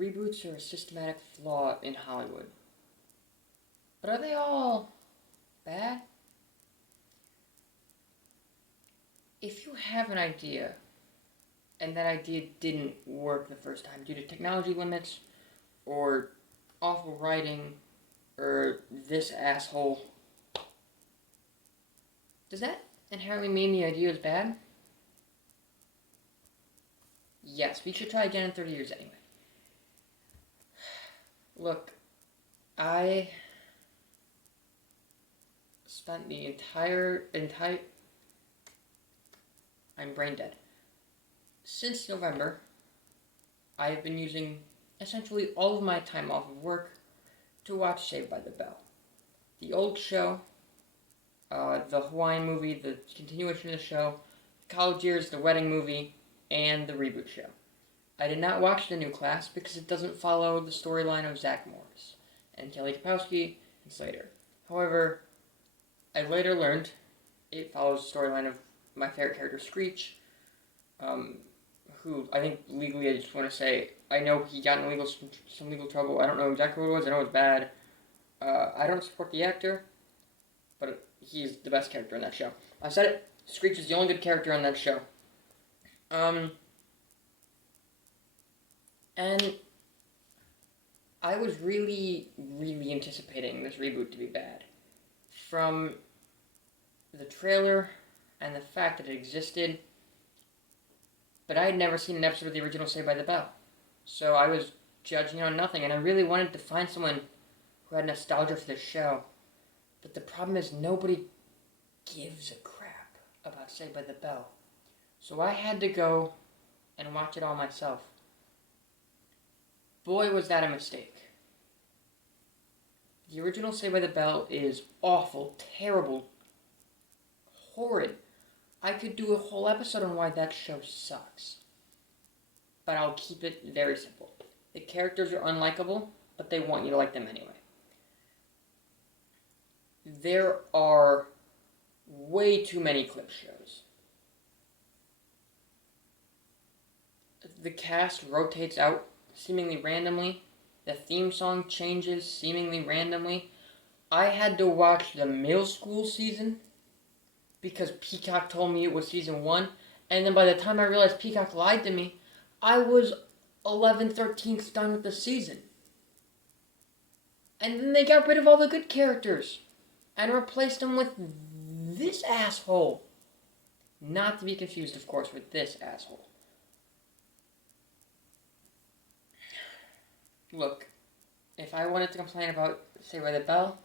reboots are a systematic flaw in Hollywood. But are they all bad? If you have an idea, and that idea didn't work the first time due to technology limits, or awful writing, or this asshole, does that inherently mean the idea is bad? Yes, we should try again in 30 years anyway. Look, I spent the entire I'm brain dead. Since November, I have been using essentially all of my time off of work to watch Saved by the Bell. The old show, the Hawaiian movie, the continuation of the show, college years, the wedding movie, and the reboot show. I did not watch the new class because it doesn't follow the storyline of Zach Morris and Kelly Kapowski and Slater. However, I later learned it follows the storyline of my favorite character, Screech, who I think legally, I just want to say, I know he got in some legal trouble. I don't know exactly what it was. I know it was bad. I don't support the actor, but he's the best character in that show. I've said it. Screech is the only good character on that show. And I was really, really anticipating this reboot to be bad. From the trailer and the fact that it existed, but I had never seen an episode of the original Saved by the Bell. So I was judging on nothing, and I really wanted to find someone who had nostalgia for the show. But the problem is nobody gives a crap about Saved by the Bell. So I had to go and watch it all myself. Boy, was that a mistake. The original Saved by the Bell is awful, terrible, horrid. I could do a whole episode on why that show sucks. But I'll keep it very simple. The characters are unlikable, but they want you to like them anyway. There are way too many clip shows. The cast rotates out seemingly randomly. The theme song changes seemingly randomly. I had to watch the middle school season because Peacock told me it was season 1, and then by the time I realized Peacock lied to me, I was 11/13 done with the season. And then they got rid of all the good characters and replaced them with this asshole. Not to be confused, of course, with this asshole. Look, if I wanted to complain about Saved by the Bell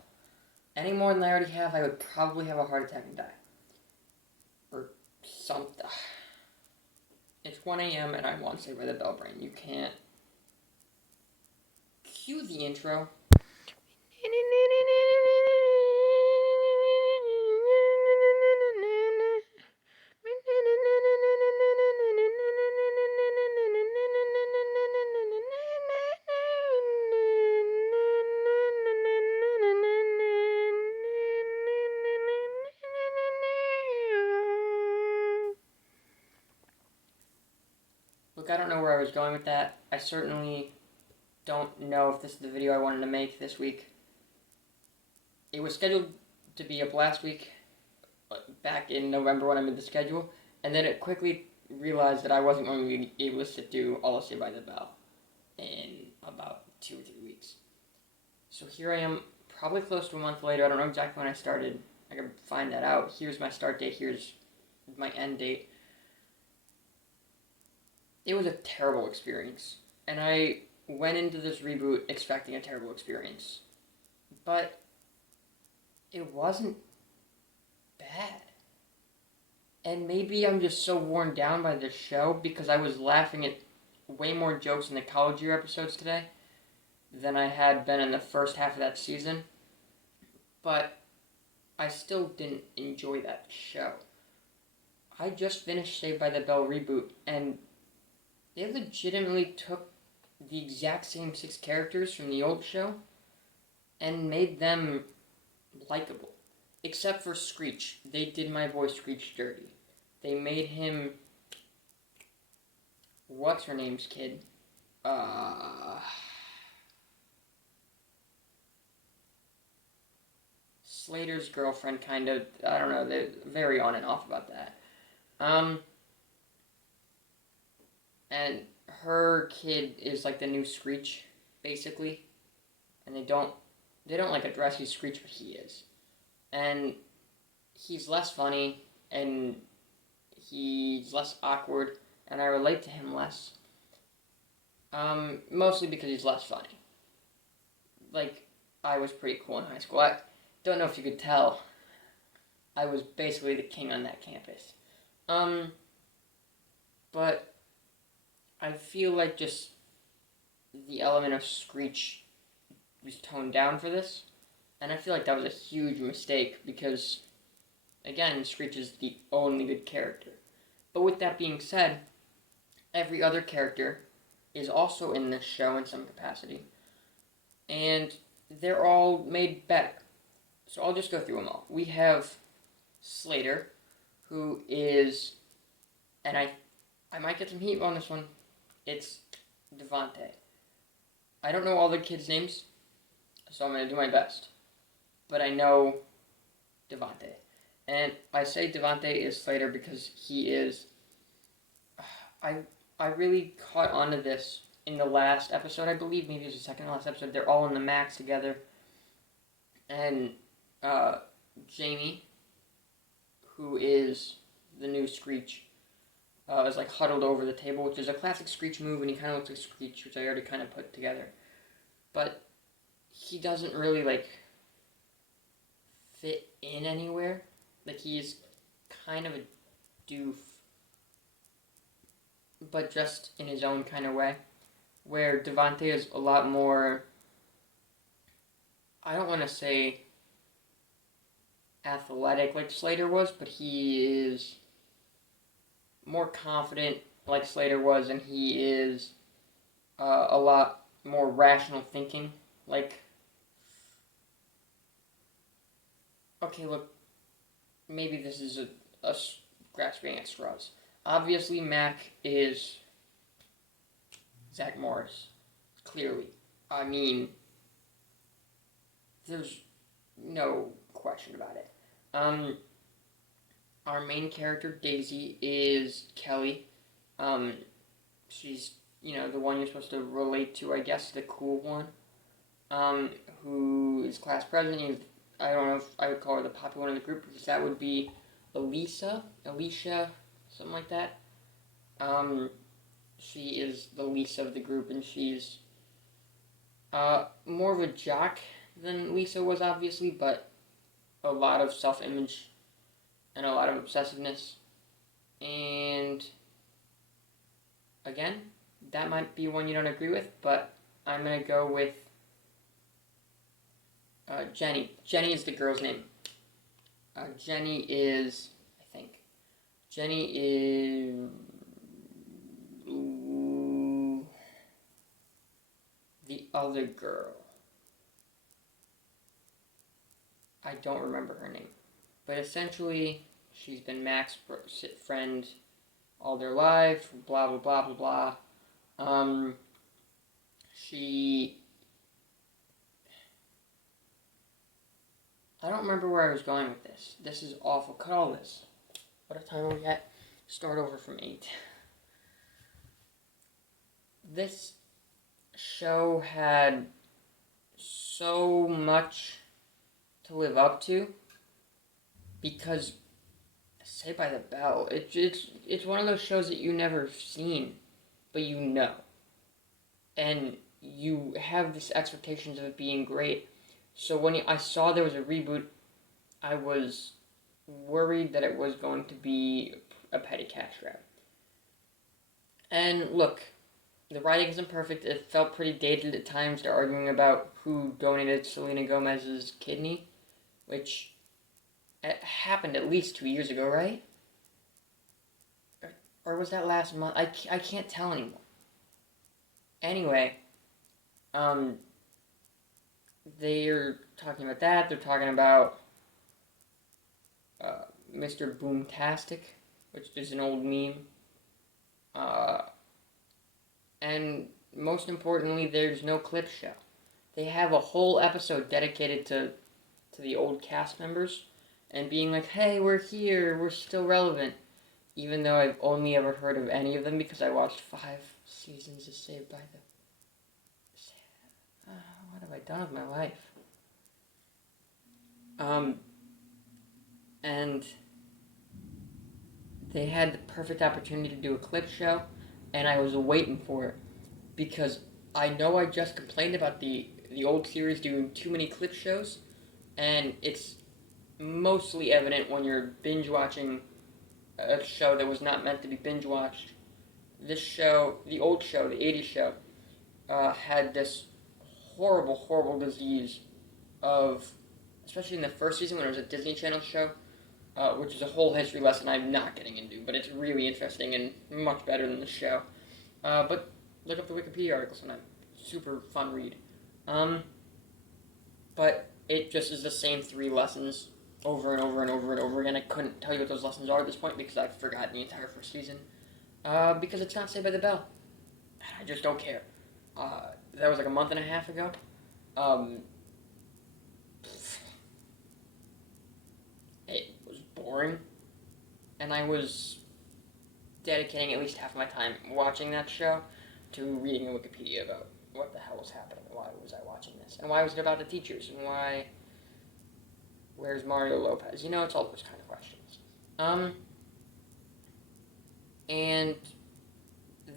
any more than I already have, I would probably have a heart attack and die. Or something. It's 1 a.m. and I want Saved by the Bell brain. You can't. Cue the intro. Look, I don't know where I was going with that. I certainly don't know if this is the video I wanted to make this week. It was scheduled to be up last week, back in November when I made the schedule, and then it quickly realized that I wasn't going to be able to sit through all of Saved by the Bell in about 2 or 3 weeks. So here I am, probably close to a month later. I don't know exactly when I started. I can find that out. Here's my start date. Here's my end date. It was a terrible experience, and I went into this reboot expecting a terrible experience. But it wasn't bad. And maybe I'm just so worn down by this show because I was laughing at way more jokes in the college year episodes today than I had been in the first half of that season. But I still didn't enjoy that show. I just finished Saved by the Bell reboot, and they legitimately took the exact same 6 characters from the old show and made them likable. Except for Screech. They did my boy Screech dirty. They made him... What's her name's kid? Slater's girlfriend kind of, I don't know, they're very on and off about that. Um, and her kid is like the new Screech, basically, and they don't like address who Screech, but he is, and he's less funny and he's less awkward, and I relate to him less. Mostly because he's less funny. Like, I was pretty cool in high school. I don't know if you could tell. I was basically the king on that campus. Um, but I feel like just the element of Screech was toned down for this, and I feel like that was a huge mistake because, again, Screech is the only good character. But with that being said, every other character is also in this show in some capacity, and they're all made better. So I'll just go through them all. We have Slater, who is, and I might get some heat on this one. It's Devante. I don't know all the kids' names, so I'm gonna do my best. But I know Devante, and I say Devante is Slater because he is. I I really caught onto this in the last episode, I believe. Maybe it was the second to last episode. They're all in the max together, and Jamie, who is the new Screech, is like huddled over the table, which is a classic Screech move, and he kind of looks like Screech, which I already kind of put together. But he doesn't really like fit in anywhere. Like, he's kind of a doof, but just in his own kind of way. Where Devante is a lot more, I don't want to say athletic like Slater was, but he is more confident like Slater was, and he is a lot more rational thinking. Like, okay, look, maybe this is a grasping at straws. Obviously, Mac is Zach Morris. Clearly. I mean, there's no question about it. Our main character, Daisy, is Kelly. She's, the one you're supposed to relate to, I guess, the cool one. Who is class president. I don't know if I would call her the popular one in the group, because that would be Alicia, something like that. She is the least of the group, and she's more of a jock than Lisa was, obviously, but a lot of self-image and a lot of obsessiveness. And again, that might be one you don't agree with, but I'm going to go with Jenny. Jenny is the girl's name. Jenny is the other girl. I don't remember her name. But essentially, she's been Mac's friend all their life, blah, blah, blah, blah, blah. I don't remember where I was going with this. This is awful. Cut all this. What time are we at? Start over from 8. This show had so much to live up to because, Saved by the Bell, it's one of those shows that you never seen, but you know. And you have this expectations of it being great. So when I saw there was a reboot, I was worried that it was going to be a petty cash grab. And look, the writing isn't perfect. It felt pretty dated at times. They're arguing about who donated Selena Gomez's kidney, which happened at least 2 years ago, right? Or was that last month? I can't tell anymore. Anyway, they're talking about that. They're talking about Mr. Boomtastic, which is an old meme. And most importantly, there's no clip show. They have a whole episode dedicated to to the old cast members and being like, hey, we're here, we're still relevant. Even though I've only ever heard of any of them because I watched 5 seasons of Saved by the... what have I done with my life? And they had the perfect opportunity to do a clip show, and I was waiting for it because I know I just complained about the old series doing too many clip shows, and it's mostly evident when you're binge watching a show that was not meant to be binge watched. This show, the old show, the 80s show, had this horrible, horrible disease of, especially in the first season when it was a Disney Channel show, which is a whole history lesson I'm not getting into, but it's really interesting and much better than the show. But look up the Wikipedia articles sometime. Super fun read. But it just is the same 3 lessons over and over and over and over again. I couldn't tell you what those lessons are at this point because I've forgotten the entire first season. Because it's not Saved by the Bell. I just don't care. That was like a month and a half ago. It was boring. And I was dedicating at least half of my time watching that show to reading in Wikipedia about what the hell was happening, why was I watching this, and why was it about the teachers, and why, where's Mario Lopez? You know, it's all those kind of questions. And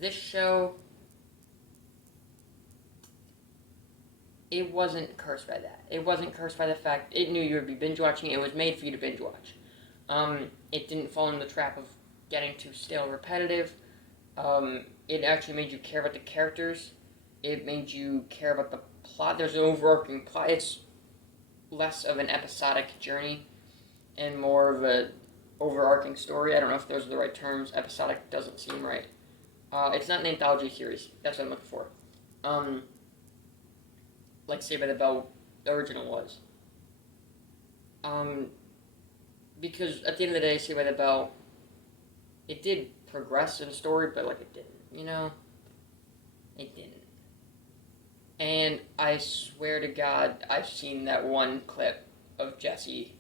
this show, it wasn't cursed by that. It wasn't cursed by the fact it knew you would be binge watching. It was made for you to binge watch. It didn't fall into the trap of getting too stale and repetitive. It actually made you care about the characters. It made you care about the plot. There's an overarching plot. It's less of an episodic journey and more of an overarching story. I don't know if those are the right terms. Episodic doesn't seem right. It's not an anthology series. That's what I'm looking for. Like Saved by the Bell, the original was. Because at the end of the day, Saved by the Bell, it did progress in story, but like it didn't, you know? It didn't. And I swear to God, I've seen that one clip of Jesse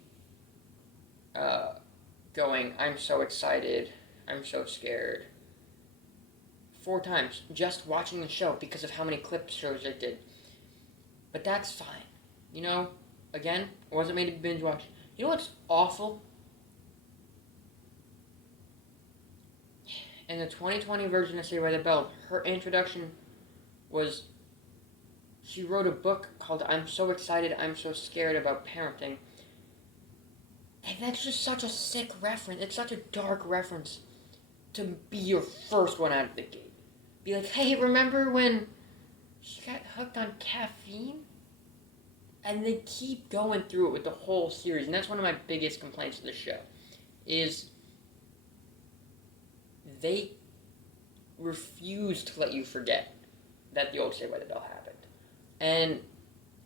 going, I'm so excited, I'm so scared. 4 times, just watching the show because of how many clip shows it did. But that's fine. You know, again, it wasn't made to be binge watched. You know what's awful? In the 2020 version of Saved by the Bell, her introduction was, she wrote a book called I'm So Excited, I'm So Scared about Parenting. And that's just such a sick reference. It's such a dark reference to be your first one out of the gate. Be like, hey, remember when she got hooked on caffeine? And they keep going through it with the whole series. And that's one of my biggest complaints of the show. Is they refuse to let you forget that the old Saved by the Bell happened. And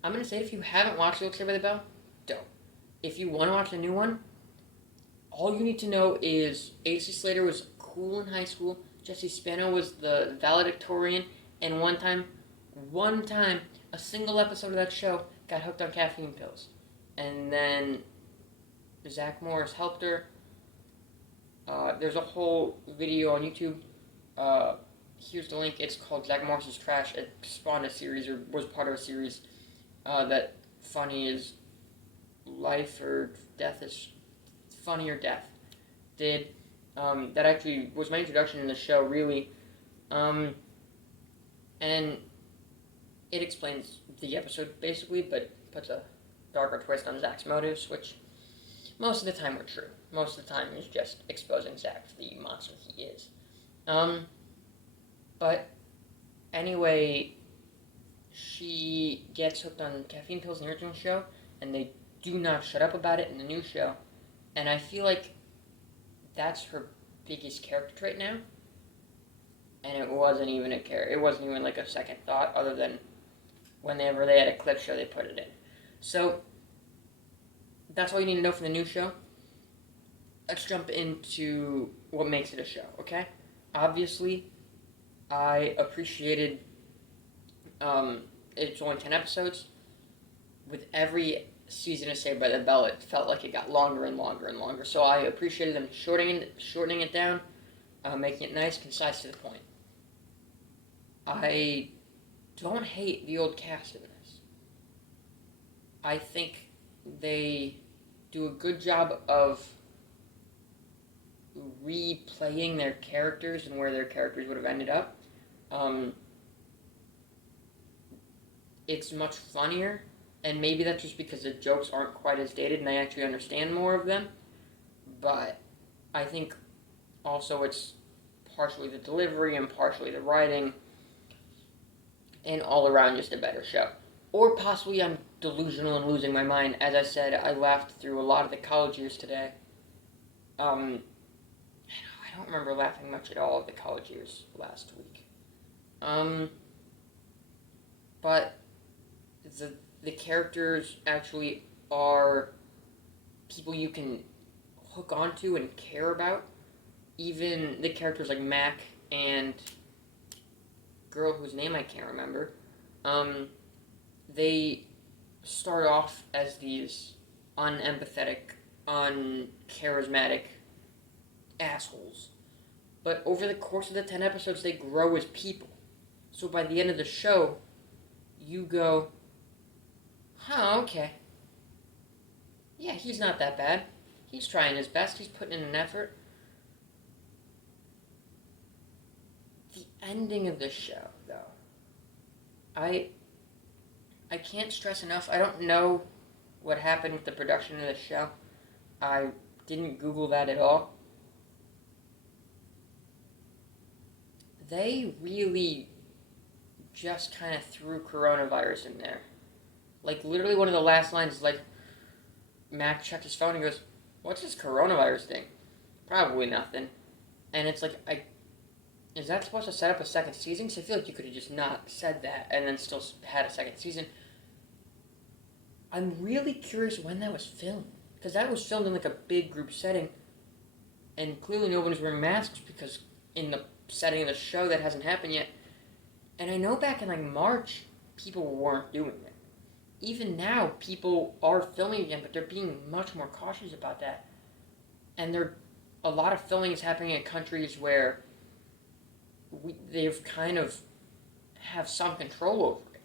I'm going to say, if you haven't watched the old Saved by the Bell, don't. If you want to watch the new one, all you need to know is AC Slater was cool in high school, Jesse Spano was the valedictorian, and one time, a single episode of that show got hooked on caffeine pills. And then Zach Morris helped her. There's a whole video on YouTube. Here's the link. It's called Zach Morris's Trash. It spawned a series, or was part of a series, that Funny is Life or Death is Funny or Death did. That actually was my introduction in the show, really. And it explains the episode, basically, but puts a darker twist on Zach's motives, which most of the time were true. Most of the time is just exposing Zach for the monster he is. But anyway, she gets hooked on caffeine pills in the original show, and they do not shut up about it in the new show. And I feel like that's her biggest character trait now. And it wasn't even it wasn't even like a second thought, other than whenever they had a clip show, they put it in. So that's all you need to know for the new show. Let's jump into what makes it a show, okay? Obviously, I appreciated it's only 10 episodes. With every season of Saved by the Bell, it felt like it got longer and longer and longer. So I appreciated them shortening it down, making it nice, concise, to the point. I don't hate the old cast in this. I think they do a good job of replaying their characters and where their characters would have ended up. It's much funnier, and maybe that's just because the jokes aren't quite as dated and I actually understand more of them. But I think also it's partially the delivery and partially the writing, and all around just a better show. Or possibly I'm delusional and losing my mind. As I said, I laughed through a lot of the college years today. I don't remember laughing much at all of the college years last week. But the characters actually are people you can hook onto and care about. Even the characters like Mac and girl whose name I can't remember, they start off as these unempathetic, uncharismatic assholes. But over the course of the 10 episodes, they grow as people. So by the end of the show, you go, huh, okay. Yeah, he's not that bad. He's trying his best. He's putting in an effort. The ending of the show, though, I can't stress enough. I don't know what happened with the production of the show. I didn't Google that at all. They really just kind of threw coronavirus in there. Like, literally one of the last lines is like, Mac checked his phone and goes, what's this coronavirus thing? Probably nothing. And it's like, is that supposed to set up a second season? Because I feel like you could have just not said that and then still had a second season. I'm really curious when that was filmed. Because that was filmed in like a big group setting. And clearly no one was wearing masks because in the setting of the show that hasn't happened yet. And I know back in like March, people weren't doing it. Even now, people are filming again, but they're being much more cautious about that. And a lot of filming is happening in countries where they've kind of have some control over it.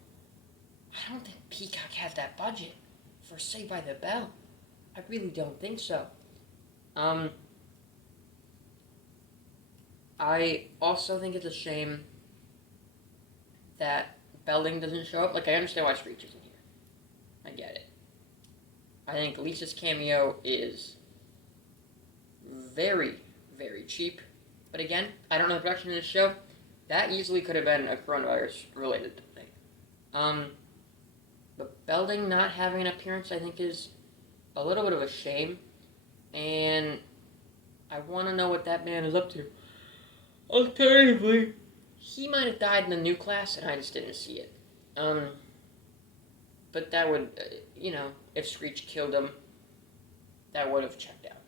I don't think Peacock has that budget for Saved by the Bell. I really don't think so. I also think it's a shame that Belding doesn't show up. Like, I understand why Screech isn't here. I get it. I think Lisa's cameo is very, very cheap. But again, I don't know the production of this show. That easily could have been a coronavirus-related thing. But Belding not having an appearance, I think, is a little bit of a shame. And I want to know what that man is up to. Alternatively, he might have died in the new class, and I just didn't see it. But that would, if Screech killed him, that would have checked out.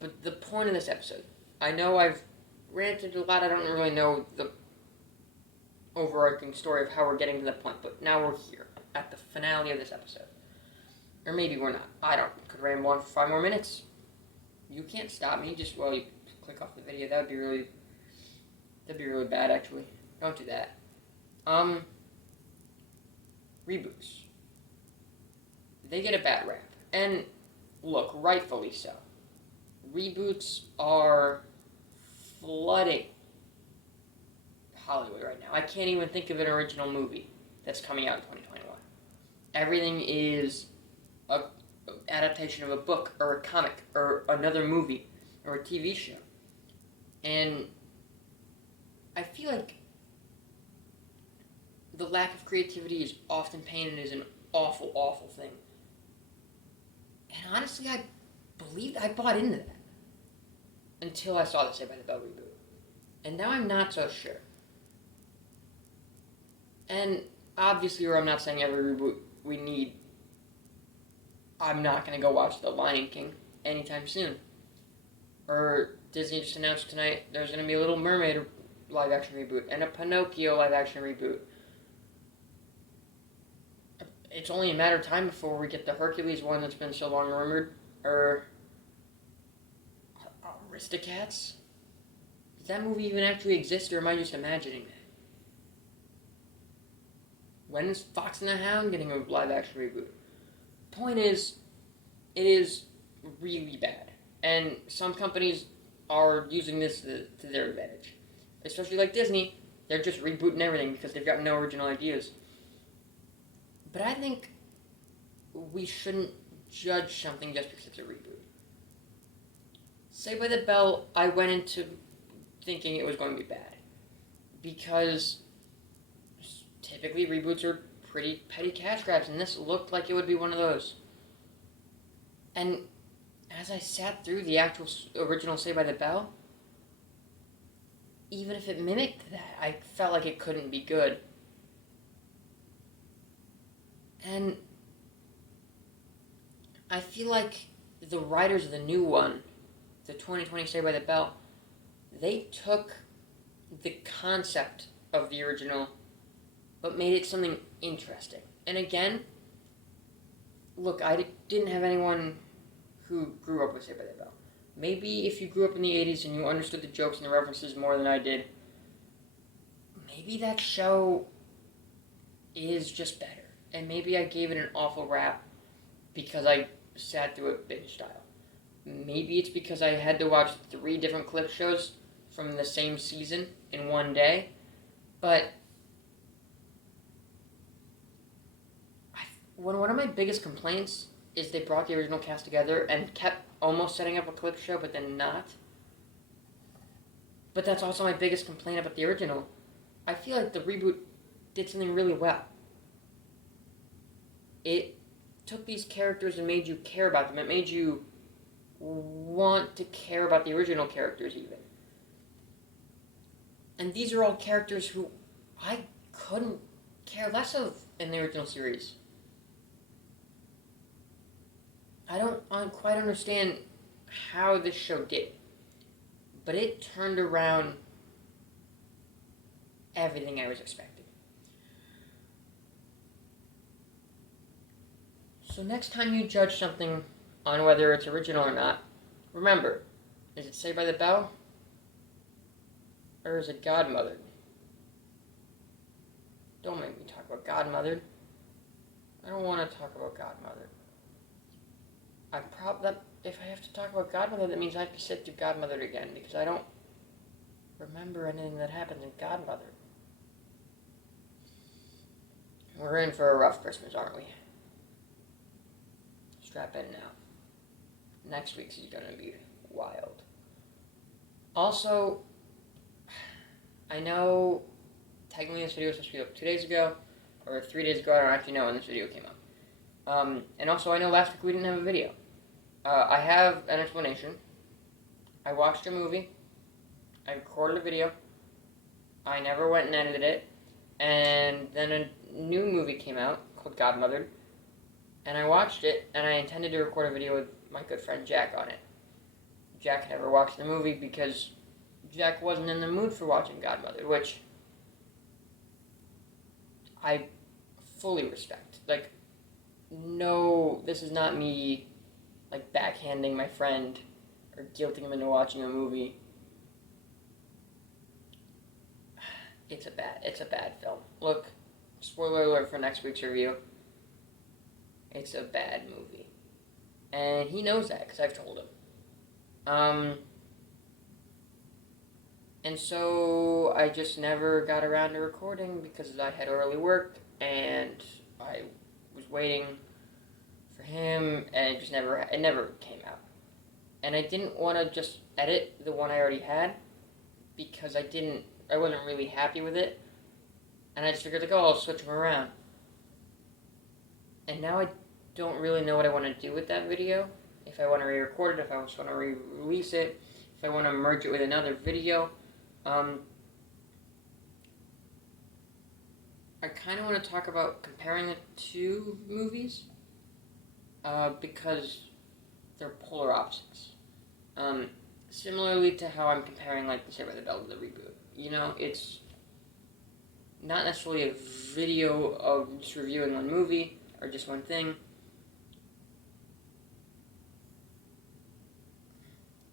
But the point of this episode, I know I've ranted a lot, I don't really know the overarching story of how we're getting to that point, but now we're here, at the finale of this episode. Or maybe we're not. I could ramble on for 5 more minutes. You can't stop me, just while you click off the video. That'd be really bad, actually. Don't do that. Reboots. They get a bad rap. And, look, rightfully so. Reboots are flooding Hollywood right now. I can't even think of an original movie that's coming out in 2021. Everything is an adaptation of a book or a comic or another movie or a TV show. And I feel like the lack of creativity is often painted as an awful, awful thing. And honestly, I bought into that until I saw the Saved by the Bell reboot. And now I'm not so sure. And obviously, I'm not saying every reboot we need. I'm not going to go watch The Lion King anytime soon. Or Disney just announced tonight there's going to be a Little Mermaid live-action reboot and a Pinocchio live-action reboot. it's only a matter of time before we get the Hercules one that's been so long rumored, or Aristocats. Does that movie even actually exist, or am I just imagining that? When is Fox and the Hound getting a live-action reboot? Point is, it is really bad, and some companies are using this to their advantage. Especially like Disney, they're just rebooting everything because they've got no original ideas. But I think we shouldn't judge something just because it's a reboot. Saved by the Bell, I went into thinking it was going to be bad. Because typically reboots are pretty petty cash grabs, and this looked like it would be one of those. And as I sat through the actual original Saved by the Bell, even if it mimicked that, I felt like it couldn't be good. And I feel like the writers of the new one, the 2020 Saved by the Bell, they took the concept of the original but made it something interesting. And again, look, I didn't have anyone who grew up with Saved by the Bell. Maybe if you grew up in the 80s and you understood the jokes and the references more than I did, maybe that show is just better. And maybe I gave it an awful rap because I sat through it binge style. Maybe it's because I had to watch 3 different clip shows from the same season in one day. But one of my biggest complaints is they brought the original cast together and kept almost setting up a clip show, but then not. But that's also my biggest complaint about the original. I feel like the reboot did something really well. It took these characters and made you care about them. It made you want to care about the original characters even. And these are all characters who I couldn't care less of in the original series. I don't quite understand how this show did, but it turned around everything I was expecting. So next time you judge something on whether it's original or not, remember, is it Saved by the Bell? Or is it Godmothered? Don't make me talk about Godmothered. I don't want to talk about Godmothered. If I have to talk about Godmother, that means I have to sit through Godmother again, because I don't remember anything that happened in Godmother. We're in for a rough Christmas, aren't we? Strap in now. Next week's is going to be wild. Also, I know technically this video was supposed to be up 2 days ago, or 3 days ago, I don't actually know when this video came up. And also I know last week we didn't have a video. I have an explanation. I watched a movie. I recorded a video. I never went and edited it. And then a new movie came out called Godmothered. And I watched it, and I intended to record a video with my good friend Jack on it. Jack never watched the movie because Jack wasn't in the mood for watching Godmothered, which I fully respect. Like, no, this is not me like backhanding my friend or guilting him into watching a movie. It's a bad film. Look, spoiler alert for next week's review. It's a bad movie. And he knows that because I've told him. And so I just never got around to recording because I had early work and I was waiting for him, and it never came out. And I didn't want to just edit the one I already had because I wasn't really happy with it, and I just figured like, oh, I'll switch them around. And now I don't really know what I want to do with that video. If I want to re-record it, if I just want to re-release it, if I want to merge it with another video. I kind of want to talk about comparing the two movies. Because they're polar opposites. Similarly to how I'm comparing like the Saved by the Bell to the reboot. You know, it's not necessarily a video of just reviewing one movie, or just one thing.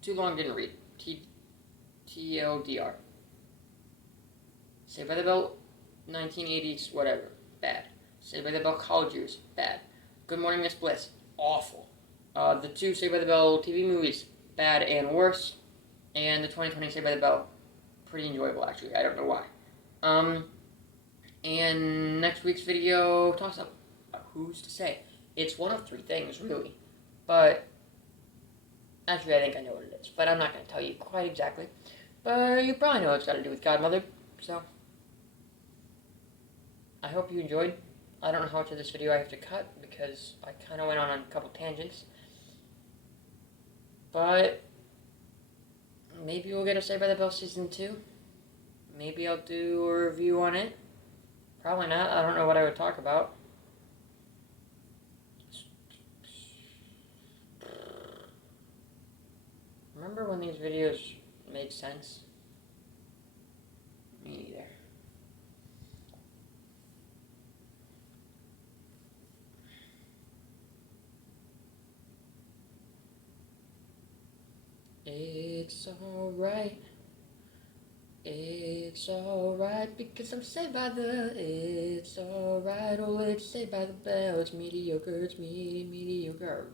Too long, didn't read. TLDR. Saved by the Bell 1980s, whatever. Bad. Saved by the Bell college years. Bad. Good Morning Miss Bliss. Awful. The two Saved by the Bell TV movies. Bad and worse. And the 2020 Saved by the Bell. Pretty enjoyable, actually. I don't know why. And next week's video talks about who's to say. It's one of three things, really. But actually, I think I know what it is. But I'm not going to tell you quite exactly. But you probably know it's got to do with Godmother. So I hope you enjoyed. I don't know how much of this video I have to cut because I kind of went on a couple tangents. But maybe we'll get a Saved by the Bell Season 2. Maybe I'll do a review on it. Probably not. I don't know what I would talk about. Remember when these videos made sense? Me neither. It's alright. It's alright because I'm saved by the. It's alright. Oh, it's Saved by the Bell. It's mediocre. It's mediocre.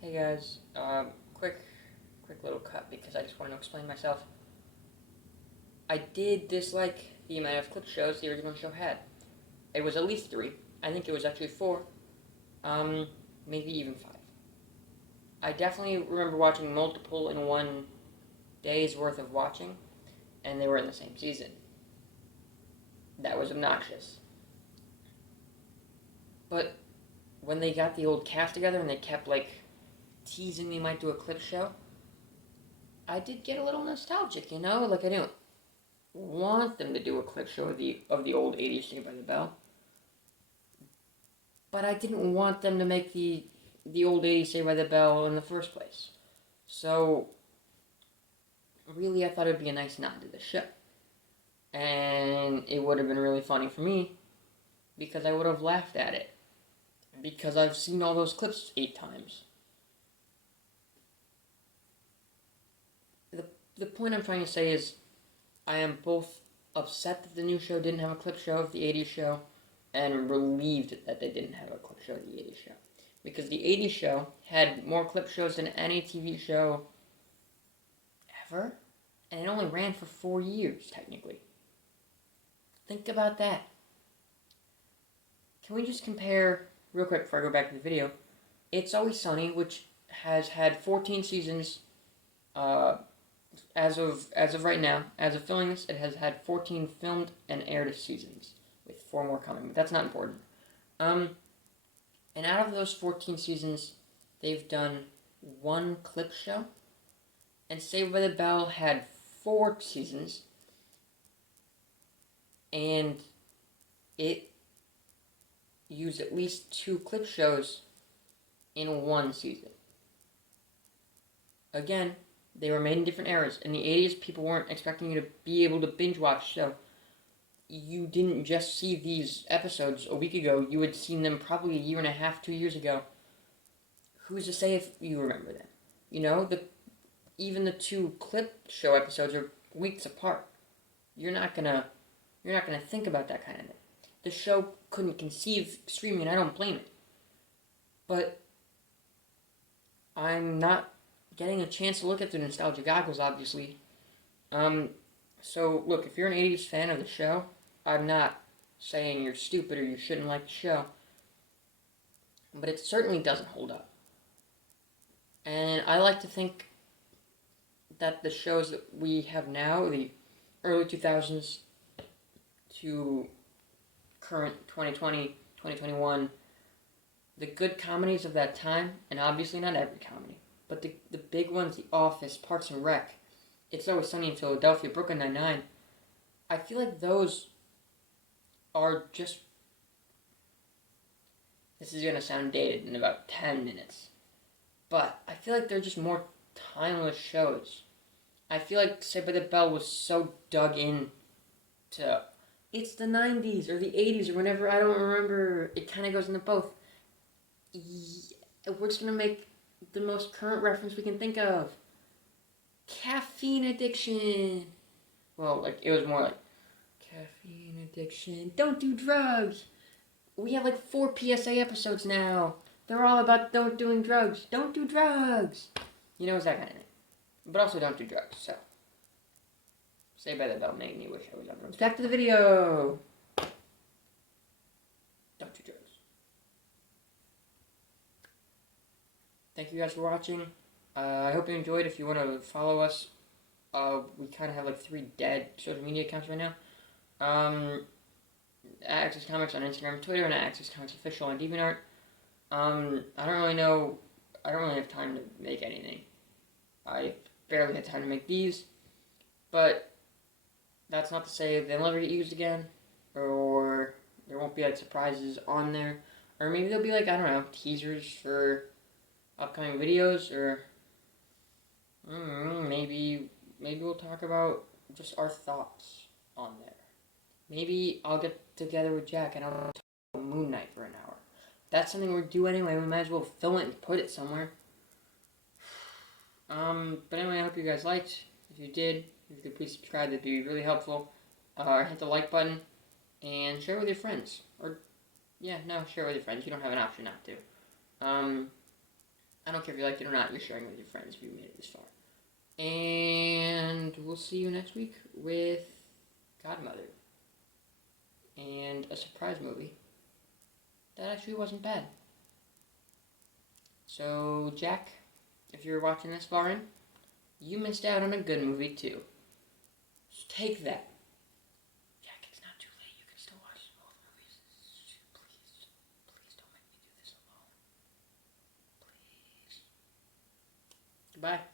Hey guys, quick little cut because I just want to explain myself. I did dislike the amount of clip shows the original show had. It was at least 3. I think it was actually 4. Maybe even 5. I definitely remember watching multiple in one day's worth of watching, and they were in the same season. That was obnoxious. But when they got the old cast together and they kept, teasing they might do a clip show, I did get a little nostalgic, you know? I didn't want them to do a clip show of the old 80s Saved by the Bell. But I didn't want them to make the old 80s Saved by the Bell in the first place. So, really, I thought it would be a nice nod to the show. And it would have been really funny for me, because I would have laughed at it. Because I've seen all those clips 8 times. The point I'm trying to say is, I am both upset that the new show didn't have a clip show of the 80s show, and relieved that they didn't have a clip show of the 80s show. Because the 80s show had more clip shows than any TV show ever, and it only ran for 4 years, technically. Think about that. Can we just compare, real quick before I go back to the video, It's Always Sunny, which has had 14 seasons, as of right now, as of filming this, it has had 14 filmed and aired seasons, with 4 more coming, but that's not important. And out of those 14 seasons, they've done 1 clip show, and Saved by the Bell had 4 seasons, and it used at least 2 clip shows in 1 season. Again, they were made in different eras. In the 80s, people weren't expecting you to be able to binge watch, so you didn't just see these episodes a week ago. You had seen them probably a year and a half, 2 years ago. Who's to say if you remember them? You know, even the 2 clip show episodes are weeks apart. You're not gonna think about that kind of thing. The show couldn't conceive streaming, and I don't blame it. But I'm not getting a chance to look at the nostalgia goggles, obviously. So, look, if you're an 80s fan of the show, I'm not saying you're stupid or you shouldn't like the show. But it certainly doesn't hold up. And I like to think that the shows that we have now, the early 2000s to current 2020, 2021, the good comedies of that time, and obviously not every comedy, but the big ones, The Office, Parks and Rec, It's Always Sunny in Philadelphia, Brooklyn Nine-Nine, I feel like those are just This is going to sound dated in about 10 minutes. But I feel like they're just more timeless shows. I feel like Saved by the Bell was so dug in to... It's the 90s or the 80s or whenever, I don't remember. It kind of goes into both. We're just going to make the most current reference we can think of. Caffeine addiction. Well, like, it was more like, caffeine addiction. Don't do drugs. We have like 4 PSA episodes now. They're all about don't doing drugs. Don't do drugs. You know, it's that kind of thing. But also don't do drugs, so. Saved by the Bell made me wish I was on drugs. Back to the video. Don't do drugs. Thank you guys for watching. I hope you enjoyed. If you want to follow us, we kind of have like 3 dead social media accounts right now. Access Comics on Instagram, Twitter, and Access Comics Official on DeviantArt. I don't really know. I don't really have time to make anything. I barely had time to make these, but that's not to say they'll never get used again, or there won't be like surprises on there, or maybe there'll be like, I don't know, teasers for upcoming videos, or maybe we'll talk about just our thoughts on there. Maybe I'll get together with Jack and I'll talk about Moon Knight for an hour. That's something we're due anyway. We might as well film it and put it somewhere. But anyway, I hope you guys liked. If you did, if you could please subscribe, that'd be really helpful. Hit the like button and share with your friends. Or, yeah, no, share with your friends. You don't have an option not to. I don't care if you liked it or not. You're sharing with your friends if you made it this far. And we'll see you next week with Godmother and a surprise movie that actually wasn't bad. So, Jack, if you're watching this far in, you missed out on a good movie too. Just take that. Jack, it's not too late. You can still watch both movies. Please, please don't make me do this alone. Please. Goodbye.